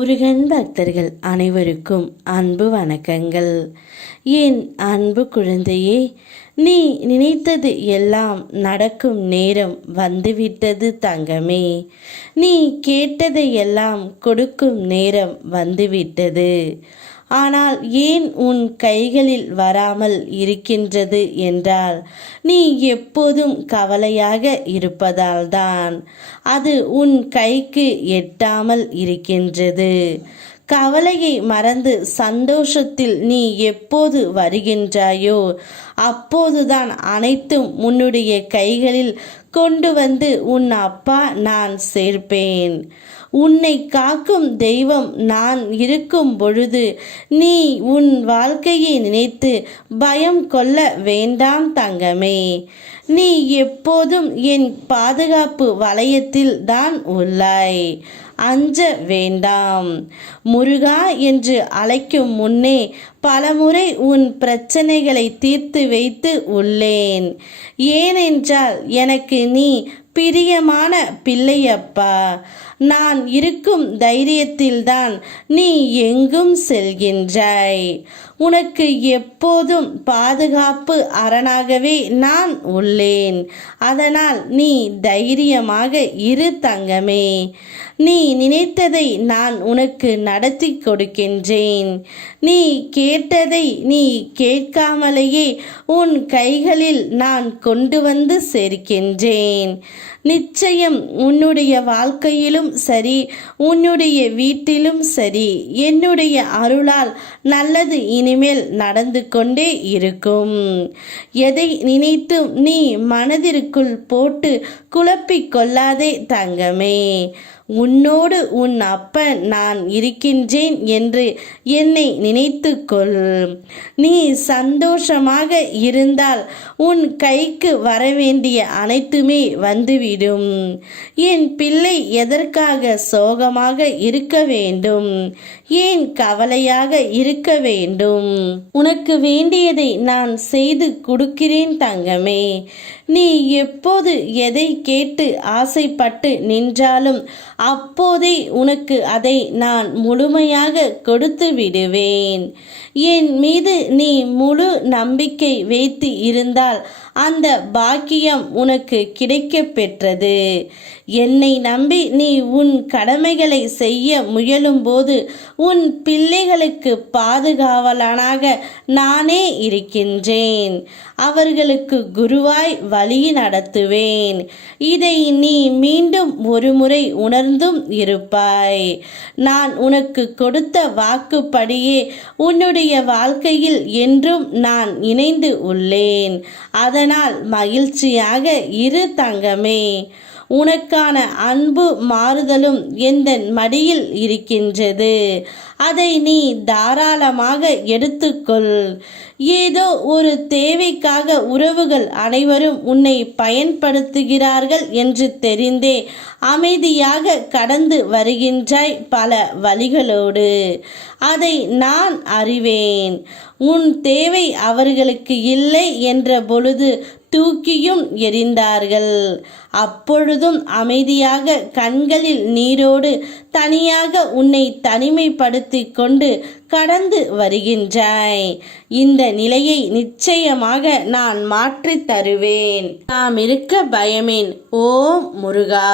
முருகன் பக்தர்கள் அனைவருக்கும் அன்பு வணக்கங்கள். என் அன்பு குழந்தையே, நீ நினைத்தது எல்லாம் நடக்கும் நேரம் வந்துவிட்டது தங்கமே. நீ கேட்டதை எல்லாம் கொடுக்கும் நேரம் வந்துவிட்டது. ஆனால் ஏன் உன் கைகளில் வராமல் இருக்கின்றது என்றால், நீ எப்போதும் கவலையாக இருப்பதால்தான் அது உன் கைக்கு எட்டாமல் இருக்கின்றது. கவலையை மறந்து சந்தோஷத்தில் நீ எப்போது வருகின்றாயோ அப்போதுதான் அனைத்தும் உன்னுடைய கைகளில் கொண்டு வந்து உன் அப்பா நான் சேர்ப்பேன். உன்னை காக்கும் தெய்வம் நான் இருக்கும் பொழுது நீ உன் வாழ்க்கையை நினைத்து பயம் கொள்ள வேண்டாம் தங்கமே. நீ எப்போதும் என் பாதுகாப்பு வளையத்தில் தான் உள்ளாய். அஞ்ச வேண்டாம். முருகா என்று அழைக்கும் முன்னே பலமுறை உன் பிரச்சனைகளை தீர்த்து வைத்து உள்ளேன். ஏனென்றால் எனக்கு நீ பிரியமான பிள்ளையப்பா. நான் இருக்கும் தைரியத்தில்தான் நீ எங்கும் செல்கின்றாய். உனக்கு எப்போதும் பாதுகாப்பு அரணாகவே நான் உள்ளேன். அதனால் நீ தைரியமாக இரு தங்கமே. நீ நினைத்ததை நான் உனக்கு நடத்தி கொடுக்கின்றேன். நீ கேட்டதை நீ கேட்காமலேயே உன் கைகளில் நான் கொண்டு வந்து சேர்க்கின்றேன். நிச்சயம் உன்னுடைய வாழ்க்கையிலும் சரி, உன்னுடைய வீட்டிலும் சரி, என்னுடைய அருளால் நல்லது இனிமேல் நடந்து கொண்டே இருக்கும். எதை நினைத்தும் நீ மனதிற்குள் போட்டு குழப்பிக் கொள்ளாதே தங்கமே. உன்னோடு உன் அப்பன் நான் இருக்கின்றேன் என்று என்னை நினைத்து கொள். நீ சந்தோஷமாக இருந்தால் உன் கைக்கு வரவேண்டிய அனைத்துமே வந்துவிடும். என் பிள்ளை எதற்காக சோகமாக இருக்க வேண்டும்? ஏன் கவலையாக இருக்க வேண்டும்? உனக்கு வேண்டியதை நான் செய்து கொடுக்கிறேன் தங்கமே. நீ எப்போது எதை கேட்டு ஆசைப்பட்டு நின்றாலும் அப்போதே உனக்கு அதை நான் முழுமையாக கொடுத்து விடுவேன். என் மீது நீ முழு நம்பிக்கை வைத்து இருந்தால் அந்த பாக்கியம் உனக்கு கிடைக்க பெற்றது. என்னை நம்பி நீ உன் கடமைகளை செய்ய முயலும் போது உன் பிள்ளைகளுக்கு பாதுகாவலனாக நானே இருக்கின்றேன். அவர்களுக்கு குருவாய் வழி நடத்துவேன். இதை நீ மீண்டும் ஒரு முறை உணர்ந்தும் இருப்பாய். நான் உனக்கு கொடுத்த வாக்குப்படியே உன்னுடைய வாழ்க்கையில் என்றும் நான் இணைந்து உள்ளேன். அதனால் மகிழ்ச்சியாக இரு தங்கமே. உனக்கான அன்பு மாறுதலும் எந்த மடியில் இருக்கின்றது. அதை நீ தாராளமாக எடுத்துக்கொள். ஏதோ ஒரு தேவைக்காக உறவுகள் அனைவரும் உன்னை பயன்படுத்துகிறார்கள் என்று தெரிந்தே அமைதியாக கடந்து வருகின்றாய் பல வழிகளோடு. அதை நான் அறிவேன். உன் தேவை அவர்களுக்கு இல்லை என்ற பொழுது தூக்கியும் எறிந்தார்கள். அப்பொழுதும் அமைதியாக கண்களில் நீரோடு தனியாக உன்னை தனிமைப்படுத்தி கொண்டு கடந்து வருகின்றாய். இந்த நிலையை நிச்சயமாக நான் மாற்றித் தருவேன். நாம் இருக்க பயமேன். ஓம் முருகா.